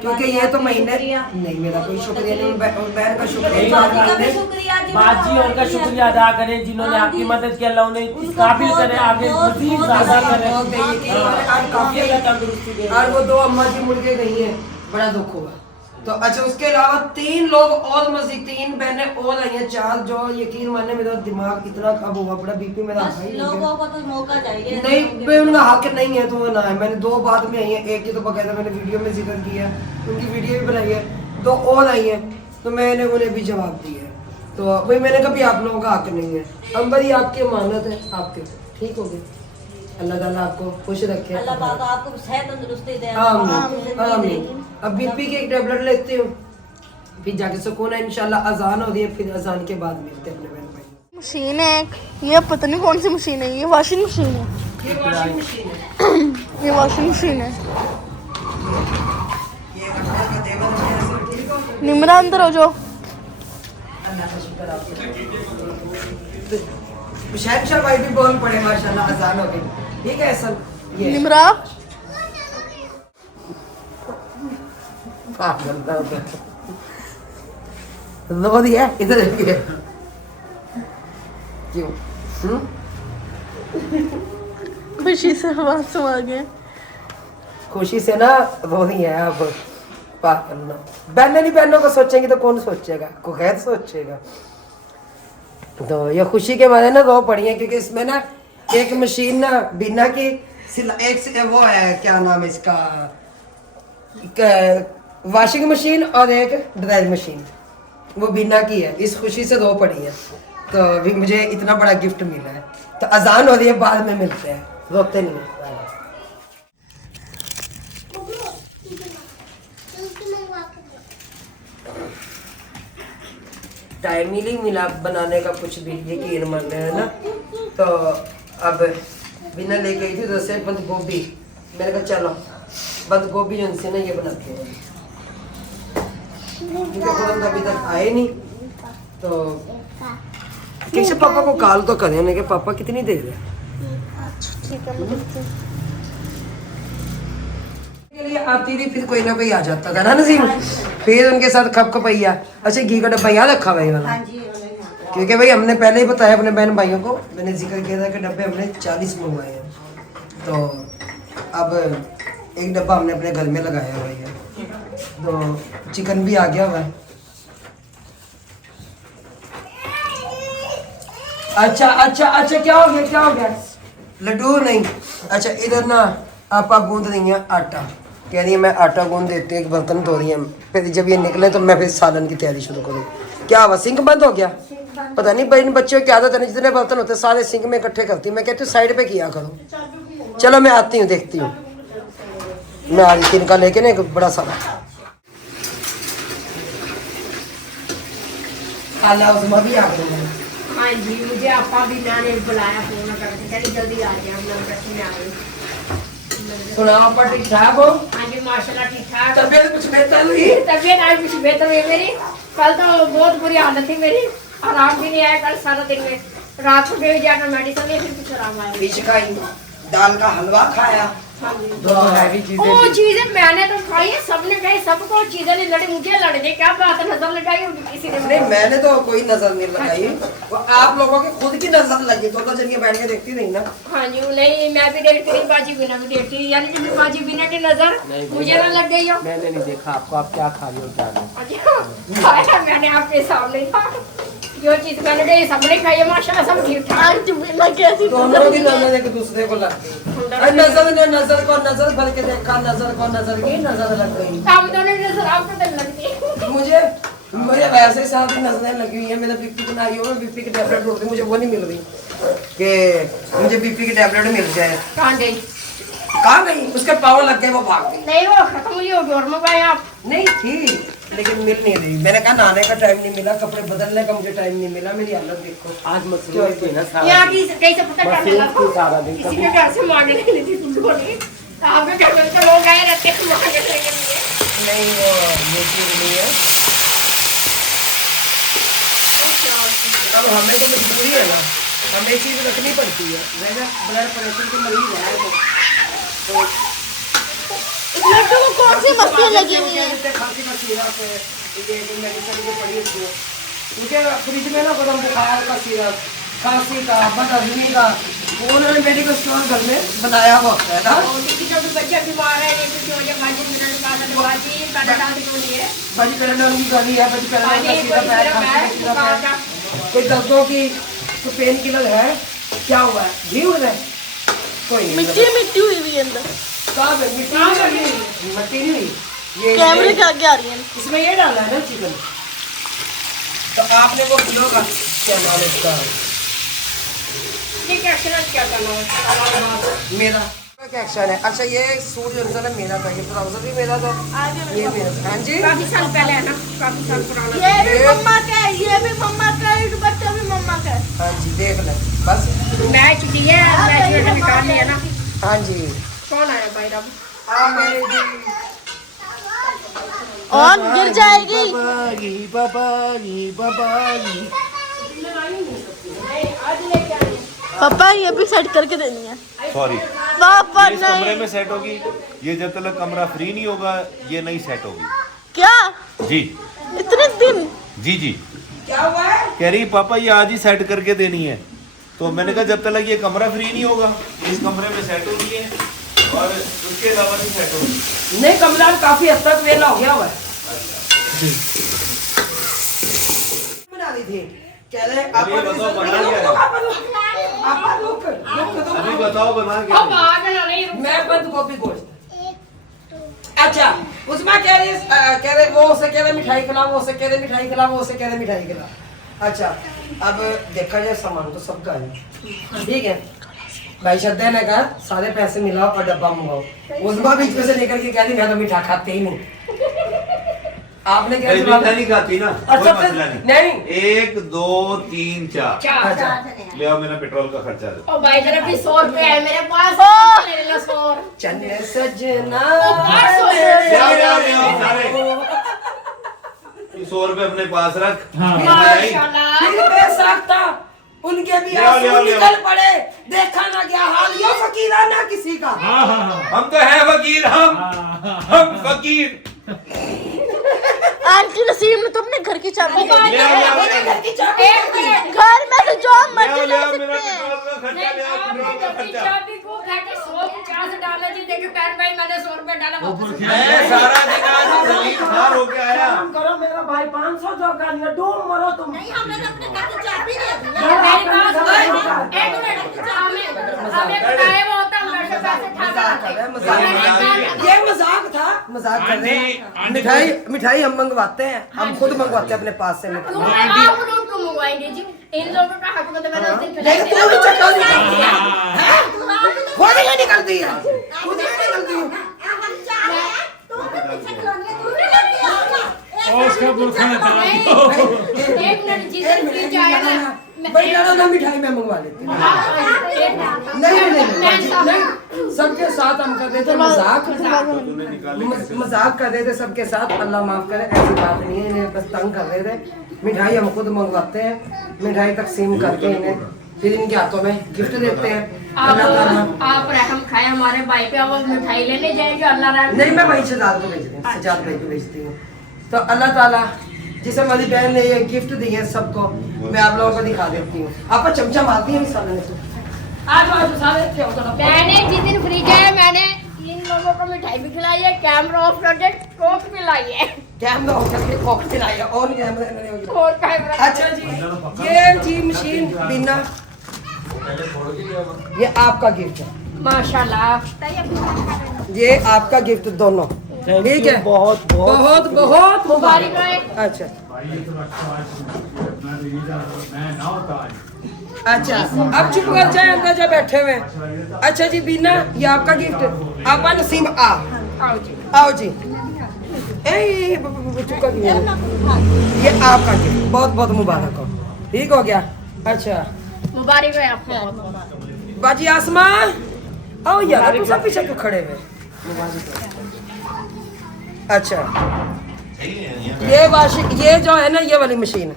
क्योंकि ये तो महीने नहीं, मेरा कोई शुक्रिया नहीं, बहन का शुक्रिया, बाजी और का शुक्रिया अदा करें जिन्होंने आपकी मदद की, अल्लाह उन्हें इस काबिल करे, आगे मजीद ज्यादा करे, तंदुरुस्ती दे। और वो 2 अम्मा जी मुड़ के गई हैं, बड़ा दुख हुआ। तो अच्छा, उसके अलावा 3 लोग और, मजीद 3 बहनें और आई हैं, 4, जो यकीन माने मेरा दिमाग इतना खराब हुआ, बड़ा बीपी मेरा हाई हो गया। लोगों को तो मौका चाहिए, नहीं पे उनका हक नहीं है तो वो ना है। मैंने 2 बाद में आई है, एक की तो बकायदा मैंने वीडियो में जिक्र किया है, उनकी वीडियो भी बनाई है, 2 और आई हैं, तो मैंने उन्हें भी जवाब दिया है। तो वही मैंने कभी आप लोगों का हक नहीं है। अम्बर, ये आपकी अमानत है, आपके ठीक हो गए। अल्लाह ताला आपको खुश रखे, अल्लाह पाक आपको सेहत तंदुरुस्ती दे, आमीन आमीन। अब बीपी की एक टेबलेट लेती हूँ, फिर जाके सुकून है इंशाल्लाह। अजान हो रही है, फिर अजान के बाद मिलते हैं अपने बहन भाई। मशीन है एक, ये पता नहीं कौन सी मशीन है, ये वॉशिंग मशीन है, ये वॉशिंग मशीन है, ये वॉशिंग मशीन है। ये कपड़े का देवर है, ठीक हो? निमरा अंदर हो जाओ। अल्लाह का शुक्र आपको। तो शहनशाह भाई भी बोल पड़े माशाल्लाह, अजान हो गई, ठीक है सर। ये निमरा गंदा हो गया, लो दिया इधर देखिए क्यों। खुशी से आवाज आ गए, खुशी से ना रो रही है अब। बहने नहीं बहनों को सोचेंगे तो कौन सोचेगा, को गैर सोचेगा। तो ये खुशी के मारे ना रो पड़ी है, क्योंकि इसमें ना एक मशीन ना बिना की एक से वो है, क्या नाम है इसका, वॉशिंग मशीन और एक ड्रायर मशीन, वो बिना की है। इस खुशी से रो पड़ी है, तो अभी मुझे इतना बड़ा गिफ्ट मिला है। तो अजान हो रही है, बाद में मिलते हैं, रोकते नहीं है। टाइम ही नहीं मिला बनाने का कुछ भी, यकीन मान रहे हैं ना। तो अब बिना लेके गई थी, तो सिर्फ बंद गोभी, मैंने कहा चलो बंद गोभी जो उनसे ना ये बनाते हैं, क्योंकि खुद अभी तक आए नहीं। तो किसी पापा को कॉल तो करें, उन्हें कि पापा कितनी देर है, ठीक है मैं देखती हूँ। के लिए आती थी, फिर कोई ना कोई आ जाता था ना नसीम, फिर उनके साथ खपखपैया। अच्छा, घी का डब्बा यहाँ रखा हुआ है वाला, क्योंकि भाई हमने पहले ही बताया अपने बहन भाइयों को, मैंने जिक्र किया था कि डब्बे हमने 40 मंगवाए हैं। तो अब एक डब्बा हमने अपने घर में लगाया हुआ है, तो चिकन भी आ गया हुआ है। अच्छा अच्छा अच्छा, क्या हो गया, क्या हो गया? लड्डू नहीं, अच्छा इधर ना आपा गूंद रही है आटा, कह रही है मैं आटा गूंद देती हूँ, एक बर्तन धो रही है, फिर जब ये निकले तो मैं फिर सालन की तैयारी शुरू करूँ। क्या हुआ, सिंक बंद हो गया? पता नहीं इन बच्चों की आदत है, जितने बर्तन होते सारे सिंक में इकट्ठे करती हूँ। मैं कहती हूँ साइड पे किया करो। चलो मैं आती हूँ, देखती हूँ। मैं आ रही थी इनका लेके ना एक बड़ा सारा काला उजमा भी आ गया। हाँ जी, मुझे आपा भी ने बुलाया फोन करके, कहती जल्दी आ जाए, हम लोग में आ गए। सुनाओ, आप ठीक ठाक हो? हाँ जी माशाल्लाह ठीक ठाक। तबीयत कुछ बेहतर हुई? तबीयत आज कुछ बेहतर हुई मेरी। कल तो बहुत बुरी हालत थी मेरी, आराम भी नहीं आया कल सारा दिन में। रात को 1:30 जाकर मेडिसिन ली, फिर कुछ आराम आया। फिश खाई, दाल का हलवा खाया, हाँ जी। दो हैवी चीजें वो थी। चीजें मैंने तो खाई है, सबने खाई, सबको चीजें नहीं लड़ी, मुझे लड़ने क्या बात है, नजर लगाई होगी किसी ने। नहीं मैंने तो कोई नजर नहीं लगाई, वो आप लोगों की खुद की नजर लगी तो चलिए बैठ के देखती नहीं ना। हाँ जी, नहीं मैं भी देखती रही, बाजी बिना भी देखती रही, यानी कि बाजी बिना की नजर नहीं, मुझे ना लग गई हो। मैंने नहीं देखा आपको, आप क्या खा रही हो क्या नहीं। अच्छा, खाया मैंने आपके सामने था, जो चीज मैंने कही सबने खाई है माशाल्लाह, सब ठीक ठाक। आज मैं कैसी दोनों की नजर एक दूसरे को लग गई। अरे नजर ने नजर को नजर भर के देखा, नजर को नजर की नजर लग गई। आप दोनों की नजर आपको तो लगती। मुझे वैसे सारी नजरें लगी हुई है। मेरा बीपी की नाई हो, बीपी की टैबलेट ढूंढ रही, मुझे वो नहीं मिल रही कि मुझे बीपी की टैबलेट मिल जाए। कहाँ गई? कहाँ गई? उसके पावर लग गए, वो भाग गई। नहीं वो खत्म हुई होगी और मंगाए आप। नहीं थी लेकिन मिल नहीं रही। मैंने कहा नहाने का टाइम नहीं मिला, कपड़े बदलने का मुझे टाइम नहीं मिला। मेरी हालत देखो। आज मसरूफ थी ना सारा यहाँ दिन। की कैसे पता कर लगा मसरूफ थी सारा दिन, किसी के घर से मांगे नहीं थी कुछ बोली, आपके घर में तो लोग आए रहते हैं मांगे के लिए। नहीं वो ये चीज नहीं है। अब हमें तो मजबूरी है ना, हमें चीज रखनी पड़ती है। मेरा ब्लड प्रेशर की मरीज है तो लड्डू को कौन सी मस्ती लगी हुई है? खांसी का सिरप है, ये जो मेडिसिन जो पड़ी है उसको, क्योंकि फ्रिज में ना गरम बुखार का सिरप, खांसी का, बदहजमी का, वो उन्होंने मेडिकल स्टोर घर में बनाया हुआ होता है ना। और किसी का भी बच्चा बीमार है ये कुछ हो जाए बाजी मिनट बाद बाजी पैराडाल की गोली है, बड़ी पैराडाल की गोली है, बड़ी पैराडाल का बाजी सिरप है, कोई खांसी का सिरप है, सिरप है, कोई दर्दों की तो पेन किलर है। क्या हुआ है? घी उड़ रहा है? कोई नहीं। मिट्टी मिट्टी हुई हुई है अंदर, कहाँ पे? मिट्टी नहीं हुई, मिट्टी नहीं हुई। ये कैमरे के आगे आ रही है। इसमें ये डाला है ना चिकन, तो आपने वो किलो का क्या नाम है उसका? ये क्या एक्शन क्या करना है? मेरा क्या एक्शन है? अच्छा ये सूट जो है मेरा था, ये ट्राउजर भी मेरा था, ये मेरा। हाँ जी काफी साल पहले है ना, काफी साल पुराना। ये भी मम्मा का है, ये भी मम्मा का है, ये दुपट्टा भी मम्मा का है। हाँ जी देख लें बस। मैच लिए मैच में निकाल लिया ना। हाँ जी कौन आया भाई रब? आप मेरे जी और गिर जाएगी। पापा ये भी सेट करके देनी है। सॉरी, पापा इस कमरे नहीं। में सेट होगी, ये जब तक कमरा फ्री नहीं होगा ये नहीं सेट होगी। क्या जी इतने दिन? जी जी, क्या हुआ है? कह रही पापा ये आज ही सेट करके देनी है। तो मैंने कहा जब तक ये कमरा फ्री नहीं होगा इस कमरे में सेट होगी है और उसके अलावा नहीं सेट होगी। नहीं कमरा काफी हद तक वेला हो गया हुआ है। बना दी थी कह रहे अभी बताओ बना क्या है? अभी बताओ बना क्या अब है? आगे ना नहीं मैं बंद गोभी गोश्त। अच्छा उसमें कह रहे वो उसे कह रहे मिठाई खिलाओ, वो उसे कह रहे मिठाई खिलाओ, वो उसे कह रहे मिठाई खिलाओ। अच्छा अब देखा जाए सामान तो सबका है, ठीक है भाई। श्रद्धा ने कहा सारे पैसे मिलाओ और डब्बा मंगाओ। उसमें बीच में से निकल के कह दी मैं तो मीठा खाते ही नहीं। आपने क्या नहीं, जवाब मीठा नहीं खाती ना, कोई अच्छा, मसला नहीं। नहीं। 1 2 3 4 चार। अच्छा ले आओ, मेरा पेट्रोल का खर्चा दो। ओ भाई जरा भी 100 रुपए है मेरे पास, ले लो 100। चन्ने सजना ले आओ, ले आओ, ले आओ, सारे 100 रुपए अपने पास रख। माशाल्लाह। फिर बेसाख था उनके भी ले आओ, ले आओ, आंसू ले आओ। निकल पड़े। देखा ना क्या हाल, ये फकीराना किसी का। हम तो है फकीर, हम फकीर। आंटी नसीम ने तो अपने घर की चाबी दे दी। ले आओ, ले आओ, ले आओ। घर की चाबी एक मिनट। घर में से जो ले आओ, मर्जी ले ले आओ, सकते मेरा हैं। पेट्रोल का खर्चा ले आओ, पेट्रोल का खर्चा। चाबी को बैठे 150 डाला जी, देखिए पैर भाई मैंने 100 रुपए डाला वापस। मैं सारा दिन आज जमीन खार होके आया। काम करो मेरा भाई 500 जो गालियां डूब मरो तुम। मेरे पास एक मिनट, हमें बताए वो होता मेरे से पैसे मजाक कर रहे हैं, उठा मजाक। ये मजाक था, मजाक कर रहे हैं। मिठाई मिठाई हम मंगवाते हैं, हम खुद मंगवाते हैं अपने पास से मिठाई। आप लोग क्यों मंगवाएंगे जी? इन लोगों का हक तो मैंने उस दिन खिलाई लेकिन तू भी चक्कर निकालती है, खुद ही निकलती है, खुद ही निकलती है। एक मिनट जी, फ्री जाएगा भाई ना मिठाई मैं मंगवा लेती हूँ। नहीं नहीं नहीं सबके साथ हम कर देते मजाक मजाक कर रहे थे सबके साथ, अल्लाह माफ करे, ऐसी बात नहीं है, इन्हें बस तंग कर रहे थे। मिठाई हम खुद मंगवाते हैं, मिठाई तकसीम करके इन्हें फिर इनके हाथों में गिफ्ट देते हैं। अल्लाह ताला आप रहम खाए हमारे भाई पे, अब मिठाई लेने जाएंगे, अल्लाह रहम। नहीं, मैं वहीं सजाद को भेज रही हूँ, सजाद भाई को भेजती हूँ। तो अल्लाह ताला जिस हमारी बहन ने ये गिफ्ट दी है सबको, मैं आप लोगों को दिखा देती हूँ। आप चमचा मारती हैं इस साल से, आज सारे मैंने जिस दिन फ्रिज है मैंने इन लोगों को मिठाई भी खिलाई है, कैमरा ऑफ करके कोक भी लाई है, कैमरा ऑफ करके कॉक खिलाएगा और कैमरा। और कैमरा। अच्छा जी, ये जी मशीन बिना, ये आपका गिफ्ट है, माशाल्लाह। ये आपका गिफ्ट दोनों, ठीक है, बहुत बहुत बहुत बहुत मुबारक मुबारक। रहे। अच्छा अच्छा, अब चुप कर जाए, अंदर जा बैठे हुए। अच्छा जी बीना, ये आपका गिफ्ट, आपका नसीब आओ जी। आओ जी। ए चुप कर गया। ये आपका गिफ्ट बहुत बहुत मुबारक हो, ठीक हो गया। अच्छा मुबारक है आपको। बाजी आसमा, आओ यार, तुम सब पीछे क्यों खड़े हुए? अच्छा, ये वाशिंग, ये जो है ना ये वाली मशीन,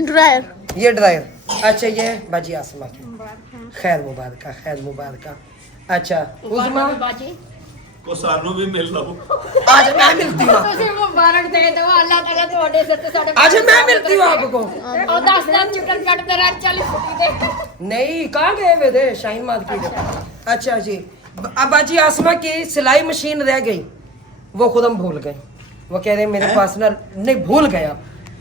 ड्रायर ये ड्रायर। अच्छा, ये बाजी आसमा की खैर मुबारक, खैर मुबारक। अच्छा उस्मा बाजी को सानू भी मिल लो, आज मैं मिलती हूँ आपको। ਤੁਸੀਂ ਮੁਬਾਰਕ ਦੇ ਦਿਓ, ਅੱਲਾਹ ਤਾਲਾ ਤੁਹਾਡੇ ਸਿਰ ਤੇ ਸਾਡੇ आज मैं मिलती हूँ आपको। ਉਹ 10 ਦਿਨ ਚਿਕਨ ਕੱਟ ਕਰ 40 ਫੁੱਟੀ ਦੇ। नहीं, कहाँ गए हुए थे शाहीन मार्केट? अच्छा जी, अब बाजी आसमा की सिलाई मशीन रह गई, वो खुद हम भूल गए। वो कह रहे हैं मेरे पास ना, नहीं भूल गए आप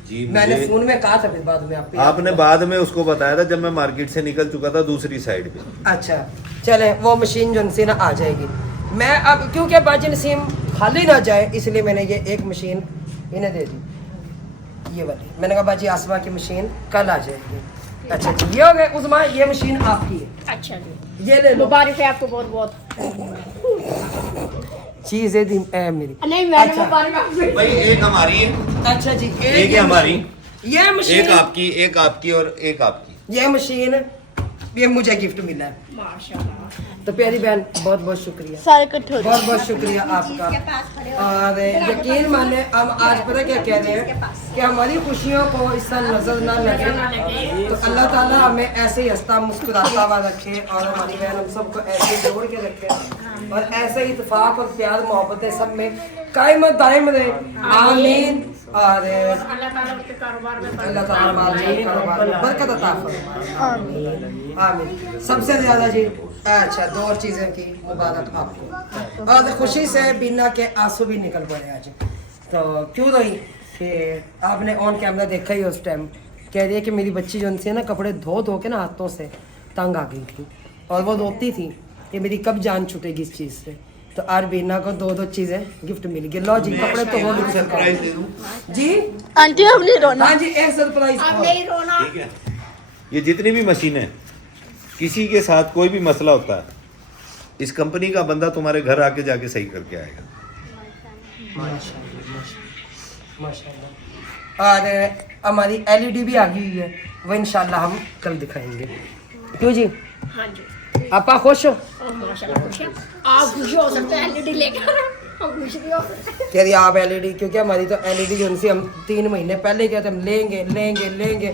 जी। मैंने मुझे फोन में कहा था, फिर बाद में आपने बाद में उसको बताया था जब मैं मार्केट से निकल चुका था दूसरी साइड पे। अच्छा चले, वो मशीन जो उनसे ना आ जाएगी। मैं अब क्योंकि बाजी नसीम खाली ना जाए, इसलिए मैंने ये एक मशीन इन्हें दे दी, ये वाली। मैंने कहा बाजी आसमा की मशीन कल आ जाएगी। अच्छा जी, ये हो गए उस्मा, ये मशीन आपकी है, अच्छा जी, ये ले लो। मुबारक है आपको बहुत बहुत। चीज है दी मेरी। नहीं मैंने अच्छा। मुबारक आपको। भाई एक हमारी है, अच्छा जी, एक हमारी, ये मशीन, एक आपकी और एक आपकी। ये मशीन, ये मुझे गिफ्ट मिला है। माशाल्लाह। तो प्यारी बहन बहुत बहुत शुक्रिया, सारे इकट्ठे हो बहुत बहुत शुक्रिया आपका। और यकीन माने हम आज पता क्या कह रहे हैं कि हमारी खुशियों को इस तरह नजर ना लगे, तो अल्लाह ताला हमें ऐसे ही हंसता मुस्कुराता हुआ रखे, और हमारी बहन हम सबको ऐसे जोड़ के रखे, और ऐसे ही इत्तेफाक और प्यार मोहब्बतें सब में कायम दायम रहे, आमीन। और अल्लाह ताला उनके कारोबार में अल्लाह ताला कारोबार में बरकत अता फरमाए, आमीन। सबसे ज्यादा जी, अच्छा दो और चीजें की मुबारक आपको, और खुशी से बिना के आंसू भी निकल पड़े आज। तो क्यों रही कि आपने ऑन कैमरा देखा ही उस टाइम, कह रही है कि मेरी बच्ची जो उनसे ना कपड़े धो धो के ना हाथों से तंग आ गई थी, और वो रोती थी कि मेरी कब जान छूटेगी इस चीज़ से। तो आज बीना को दो चीजें गिफ्ट मिल गई। लो जी, कपड़े तो वो सरप्राइज दे दूं? जी आंटी अब नहीं रोना। हाँ जी, एक सरप्राइज। अब नहीं रोना। ठीक है, ये जितनी भी मशीनें, किसी के साथ कोई भी मसला होता है, इस कंपनी का बंदा तुम्हारे घर आके जाके सही करके आएगा। माशाल्लाह। और हमारी एलईडी भी आ गई हुई है, वो इंशाल्लाह हम कल दिखाएंगे। क्यों जी, हाँ जी, आपा खुश हो? माशाल्लाह खुश है। आप खुश हो सकते हैं एलईडी लेकर, हम खुश भी हो सकते हैं। कह रही आप एलईडी, क्योंकि हमारी तो एलईडी जो उनसे हम 3 महीने पहले कहते हम लेंगे लेंगे लेंगे,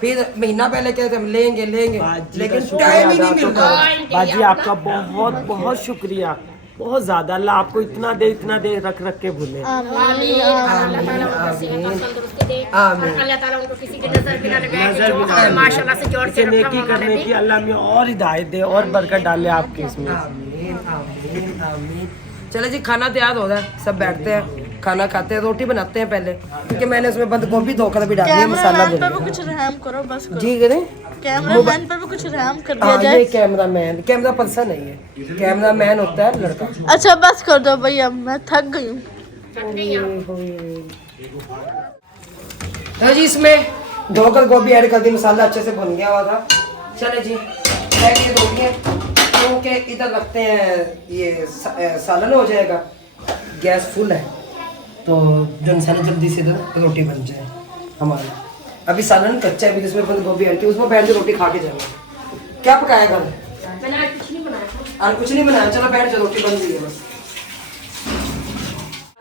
फिर महीना पहले कहते हम लेंगे लेंगे, लेकिन टाइम ही नहीं मिल रहा। बाजी आपका बहुत बहुत शुक्रिया, बहुत ज्यादा। अल्लाह आपको इतना दे रख रख के भूले। आमीन। अल्लाह ताला उनको सेहत और तंदुरुस्ती दे, और अल्लाह ताला उनको किसी की नजर भी ना लगाए कि जो हमें माशाल्लाह से जोड़ के इसे रखा नेकी हुआ करने की अल्लाह में और हिदायत दे और बरकत डाले आपके इसमें। आमीन आमीन आमीन। चलो जी, खाना तैयार हो रहा है, सब बैठते हैं, खाना खाते हैं, रोटी बनाते हैं पहले, क्योंकि मैंने उसमें बंद गोभी धोकर भी डाली है, मसाला कैमरामैन भी पर भी कुछ रहम करो, बस करो। जी करें। कैमरामैन पर भी कुछ रहम कर दिया हाँ, जाए। ये कैमरामैन, कैमरा पर्सन नहीं है, कैमरामैन होता है लड़का। अच्छा बस कर दो भैया, मैं थक गई हूँ। तो जी इसमें धोकर गोभी ऐड कर दी, मसाला अच्छे से भुन गया हुआ था। चले जी, ये रोटियाँ क्योंकि इधर रखते हैं, ये सालन हो जाएगा, गैस फुल है, तो जो इंसान जल्दी से इधर रोटी बन जाए हमारी। अभी सालन कच्चा है, अभी इसमें बंद गोभी ऐड की, उसमें बैठ के रोटी खा के जाएंगे। क्या पकाया घर? मैंने आज कुछ नहीं बनाया था। और कुछ नहीं बनाया, चलो बैठ जाओ, रोटी बन गई है बस।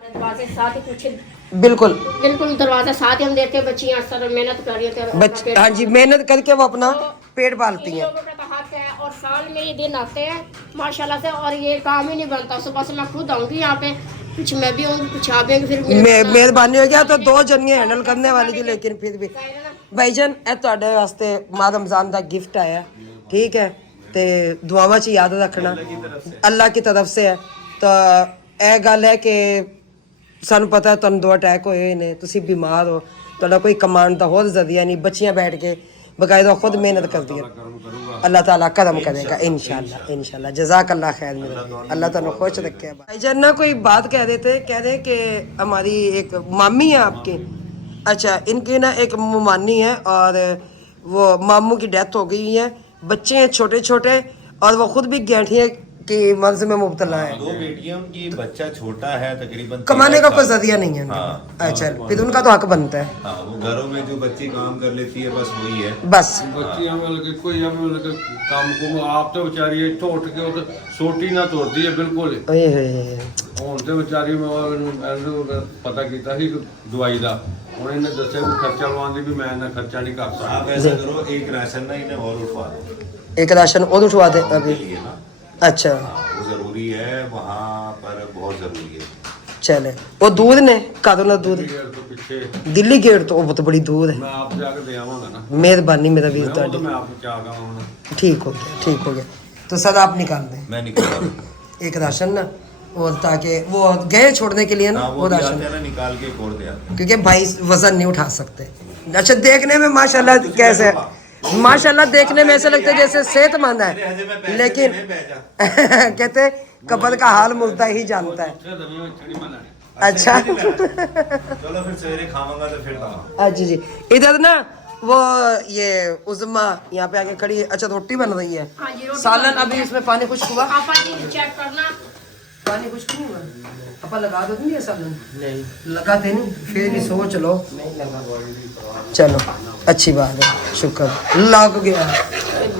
दरवाजे साथ ही पीछे बिल्कुल बिल्कुल दरवाजा साथ ही हम देते हैं। बच्चियां सर मेहनत कर रही होती बच्चे, हाँ जी, मेहनत करके वो अपना पेट पालती हैं। लोगों का तो हक है और साल में ये दिन आते हैं माशाल्लाह से, और ये काम ही नहीं बनता। सुबह से मैं खुद आऊंगी यहाँ पे, कुछ मैं भी आऊंगी, कुछ आप भी, फिर मेहरबानी हो गया तो 2 जनियां हैंडल करने वाली थी, लेकिन फिर भी भाईजान ਇਹ ਤੁਹਾਡੇ ਵਾਸਤੇ ਮਾਹ ਰਮਜ਼ਾਨ ਦਾ ਗਿਫਟ ਆਇਆ, ਠੀਕ ਹੈ, ਤੇ ਦੁਆਵਾਂ 'ਚ ਯਾਦ ਰੱਖਣਾ, ਅੱਲਾ की तरफ से है। ਤਾਂ ਇਹ ਗੱਲ ਹੈ ਕਿ ਸਾਨੂੰ ਪਤਾ ਹੈ ਤੁਹਾਨੂੰ 2 ਅਟੈਕ ਹੋਏ ਹੋਏ ਨੇ, ਤੁਸੀਂ ਬਿਮਾਰ ਹੋ, ਤੁਹਾਡਾ ਕੋਈ ਕਮਾਉਣ ਦਾ ਹੋਰ ਜ਼ਰੀਆ ਨਹੀਂ, ਬੱਚੀਆਂ ਬੈਠ ਕੇ ਬਕਾਇਦਾ खुद मेहनत करती है। अल्लाह ताला करम करेगा इंशाल्लाह इंशाल्लाह। जज़ाकल्लाह खैर मेरे, अल्लाह ताला खुश रखे। भाईजान ना कोई बात कह रहे थे, कह रहे कि हमारी एक मामी है आपकी, अच्छा इनकी ना एक मामी है और वो मामू की डेथ हो गई है, बच्चे हैं छोटे छोटे और वो खुद भी गैठिया की मर्ज में मुब्तला है। 2 बेटियां, उनकी बच्चा छोटा है, तकरीबन कमाने का 13 कोई साल। जरिया नहीं है। हाँ, अच्छा फिर उनका तो हक बनता है। हाँ, वो घरों में जो बच्ची काम कर लेती है बस वही है। बस ਬੱਚੀਆਂ ਮਿਲ ਕੇ ਕੋਈ ਮਿਲ ਕੇ ਕੰਮ ਕੁਮ ਆਪ ਤੇ ਵਿਚਾਰੀ ਇੱਥੋਂ ਉੱਠ ਕੇ ਉਹ ਸੋਟੀ ਨਾ ਤੋੜਦੀ ਹੈ ਬਿਲਕੁਲ। ओए होए। ਹੁਣ ਤੇ ਵਿਚਾਰੀ ਮੈਂ ਇਹਨੂੰ ਪਤਾ ਕੀਤਾ ਸੀ ਦਵਾਈ ਦਾ, ਹੁਣ ਇਹਨੇ ਦੱਸਿਆ ਵੀ ਖਰਚਾ ਲਵਾਉਣ ਦੀ ਵੀ ਮੈਂ ਇਹਨਾਂ ਖਰਚਾ ਨਹੀਂ ਕਰ ਸਕਦਾ। आप ऐसा करो, एक राशन ना इन्हें और उठवा दो एक राशन और उठवा दे अभी। के लिए ना। अच्छा वो जरूरी है, वहाँ पर बहुत जरूरी है। चले वो दूध ने कदों ना दूध ਡੇਢ ਤੋਂ ਪਿੱਛੇ दिल्ली गेट तो वो बहुत बड़ी दूर है। ਮੈਂ ਆਪ ਜਾ ਕੇ ਦੇ ਆਵਾਂਗਾ ਨਾ, मेहरबानी मेरा वीर ਉਹ ਤਾਂ ਤੁਹਾਡੀ। ਮੈਂ ਆਪ ਚਾਹ ਗਾ ਹੁਣ। ठीक हो गया ठीक हो गया। तो सर आप निकाल दें मैं निकल एक राशन ना, और ताकि वो गए छोड़ने के लिए ना वो वो भी राशन, आते हैं ना, निकाल के फोड़ दे आते हैं। क्योंकि भाई वजन नहीं उठा सकते। अच्छा देखने में माशाल्लाह कैसे, माशाल्लाह देखने में ऐसा लगता है जैसे सेहतमंद है, लेकिन कहते कब्र का हाल मुर्दा ही जानता है। ਤੇ ਦਵੀਆਂ ਵਿੱਚ ਨਹੀਂ ਮੰਨਣਾ। अच्छा चलो फिर सवेरे खाऊंगा तो फिर तमाम। अच्छा जी इधर ना वो ये उज़मा यहाँ पे आके खड़ी है। अच्छा रोटी बन रही है, हाँ जी, रोटी सालन अभी इसमें पानी खुश्क हुआ, पापा जी चेक करना। पानी खुश्क नहीं हुआ, अपा लगा दो नहीं है सालन, नहीं लगाते नहीं, फिर भी सोच लो नहीं लगा, चलो अच्छी बात है, शुक्र लग गया।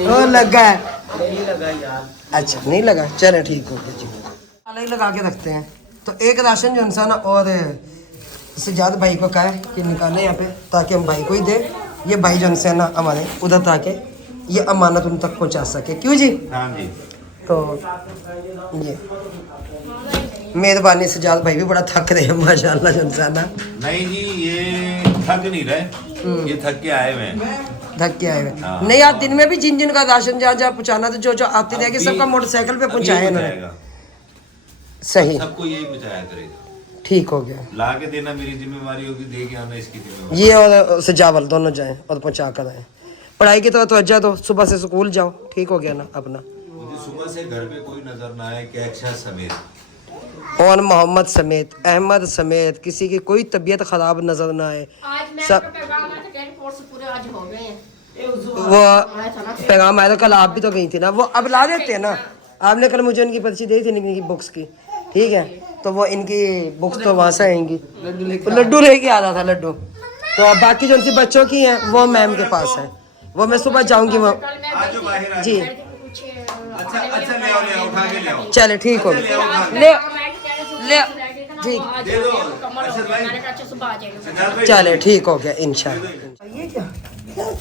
वो लगा है नहीं लगा यार, अच्छा नहीं लगा, चले ठीक हो गया जी, अलग लगा के रखते हैं। तो एक राशन जो इंसान और सजाद भाई को कहा है कि निकालें यहाँ पे, ताकि हम भाई को ही दें, ये भाई जो है ना हमारे उधर, ताकि ये अमानत उन तक पहुँचा सके। क्यों जी? हाँ जी। तो ये मेहरबानी सजाद भाई भी बड़ा थक रहे हैं माशाल्लाह इंसान। नहीं जी, ये थक नहीं रहे, ये थक के आए हुए हैं। थक के आए हुए हाँ। नहीं यार, दिन में भी जिन जिन का राशन जहाँ जहाँ पहुँचाना था, जो जो आती रहेगी सबका मोटरसाइकिल पे पहुँचाया इन्होंने। सही सबको यही पहुँचाया करेगा, ठीक हो गया। ला के देना मेरी जिम्मेवारी होगी, दे के आना इसकी जिम्मेवारी। ये और सजावल दोनों जाएं और पहुँचा कर आए। पढ़ाई की तरफ तवज्जो दो, सुबह से स्कूल जाओ, ठीक हो गया ना अपना। मुझे सुबह से घर पे कोई नजर ना आए, कैक्षा समेत और मोहम्मद समेत, अहमद समेत, किसी की कोई तबीयत खराब नजर ना आए। आज मैं सब- तो पैगाम आया था, डेढ़ कोर्स पूरे आज हो गए हैं। वो पैगाम आया था, कल आप भी तो गई थी ना, वो अब ला देते हैं ना। आपने कल मुझे उनकी पर्ची दी थी इनकी बुक्स की, ठीक है, तो वो इनकी बुक्स तो वहाँ से आएंगी। लड्डू लेके आ रहा था लड्डू, तो अब बाकी जो उनकी बच्चों की हैं वो मैम के पास है, वो मैं सुबह जाऊँगी वो। कल मैं आज जो बाहर जी कुछ अच्छा अच्छा ले आओ, उठा के ले आओ। चले ठीक हो गया, ले ठीक, दे दो चले ठीक हो गया इंशाल्लाह। ये क्या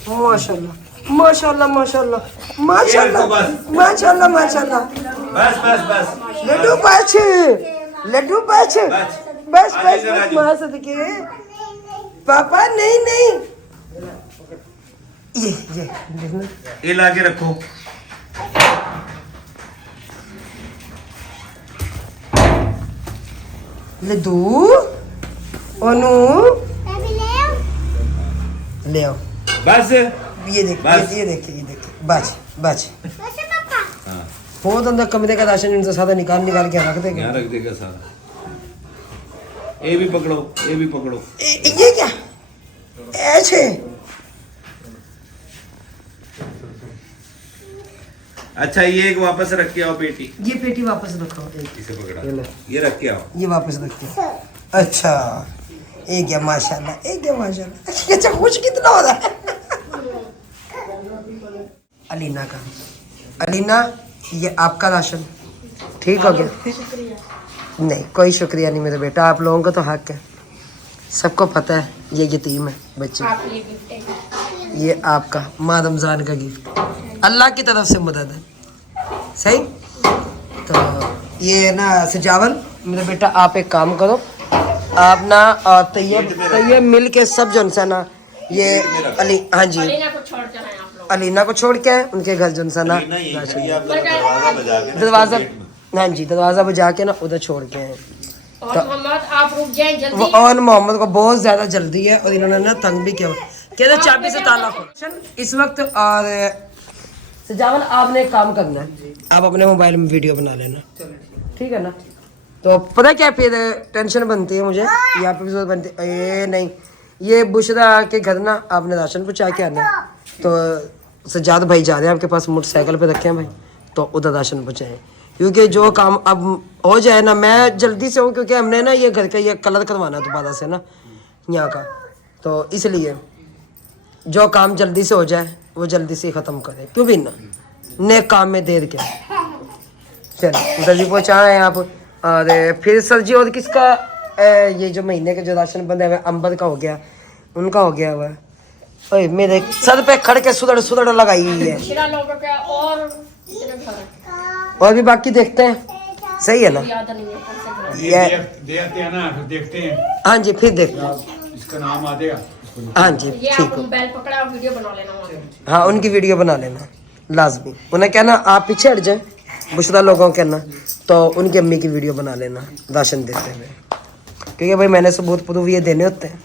माशाल्लाह माशाल्लाह माशाल्लाह माशाल्लाह माशाल्लाह माशाल्लाह। बस बस बस लड्डू पाछ, लड्डू पाछ, बस बस बस मां सदके पापा, नहीं नहीं ये देखना, ये ला के रखो। लड्डू ओनू ले आओ। बस ये देख बस। ये देखिए ये देखिए, बच बच हाँ, बहुत अंदर कमरे का राशन इनसे सादा निकाल निकाल के रख देगा। यहाँ रख देगा सारा। ये भी पकड़ो, ये भी पकड़ो। ये क्या ऐसे? अच्छा ये एक वापस रख के आओ पेटी, ये पेटी वापस रखो, इसे पकड़ा, ये लो। ये रख के आओ। ये वापस रखते। अच्छा ये क्या माशाल्लाह, ये क्या माशाल्लाह। अच्छा खुश कितना हो रहा है? अलीना का, अलीना ये आपका राशन ठीक हो गया? नहीं, कोई शुक्रिया नहीं मेरे बेटा, आप लोगों का तो हक है, सबको पता है ये यतीम है बच्चे। आपके लिए गिफ्ट है। ये आपका माँ रमज़ान का गिफ्ट, अल्लाह की तरफ से मदद है, सही। तो ये ना सजावल मेरा बेटा, आप एक काम करो, आप ना तैयब मिल के सब जन सा ना, ये अली, हाँ जी, अलीना को छोड़ के हैं आप लोग। अलीना को छोड़ के आए, उनके घर जन सा ना दरवाज़ा, हाँ जी, दरवाज़ा बजा के ना उधर छोड़ के आए। और मोहम्मद आप रुक जाएं वो जल्दी। और मोहम्मद को बहुत ज़्यादा जल्दी है और इन्होंने ना तंग भी किया, कहते चाबी से ताला खोल इस वक्त। और सजावल आपने एक काम करना है, आप अपने मोबाइल में वीडियो बना लेना, ठीक है ना। तो पता क्या फिर टेंशन बनती है मुझे, यहाँ पे भी जरूरत बनती है, ये नहीं, ये बुशरा के घर ना आपने राशन पहुँचा के आना। तो सजाद भाई जा रहे हैं आपके पास, मोटरसाइकिल पे रखे हैं भाई, तो उधर राशन पहुँचाएँ, क्योंकि जो काम अब हो जाए ना, मैं जल्दी से हूँ, क्योंकि हमने ना ये घर का ये कलर करवाना दोबारा से ना यहाँ का, तो इसलिए जो काम जल्दी से हो जाए वो जल्दी से ख़त्म करें, क्यों भी ना, नेक काम में देर क्या। चलिए उधर भी पहुँचाएँ आप। और फिर सर जी, और किसका ये जो महीने का जो राशन बंद है अंबर का हो गया, उनका हो गया हुआ। ओए मेरे सर पे खड़ के सुदड़ लगाई हुई है। पिछड़ा लोगों का और कितने घर हैं? और भी बाकी देखते हैं, सही है ना। याद नहीं है कौन से घर। देखते हैं ना, फिर देखते हैं, हाँ जी, फिर देखते हैं, इसका नाम आ जाएगा। हाँ जी ये ठीक आप है। मोबाइल पकड़ा और वीडियो बना लेना वहाँ पे। हाँ, उनकी वीडियो बना लेना लाजमी, उन्हें कहना आप पीछे हट जाए, बुशरा लोगों को कहना, तो उनकी अम्मी की वीडियो बना लेना राशन देते हुए, क्योंकि भाई मैंने सबूत प्रूफ ये देने होते हैं।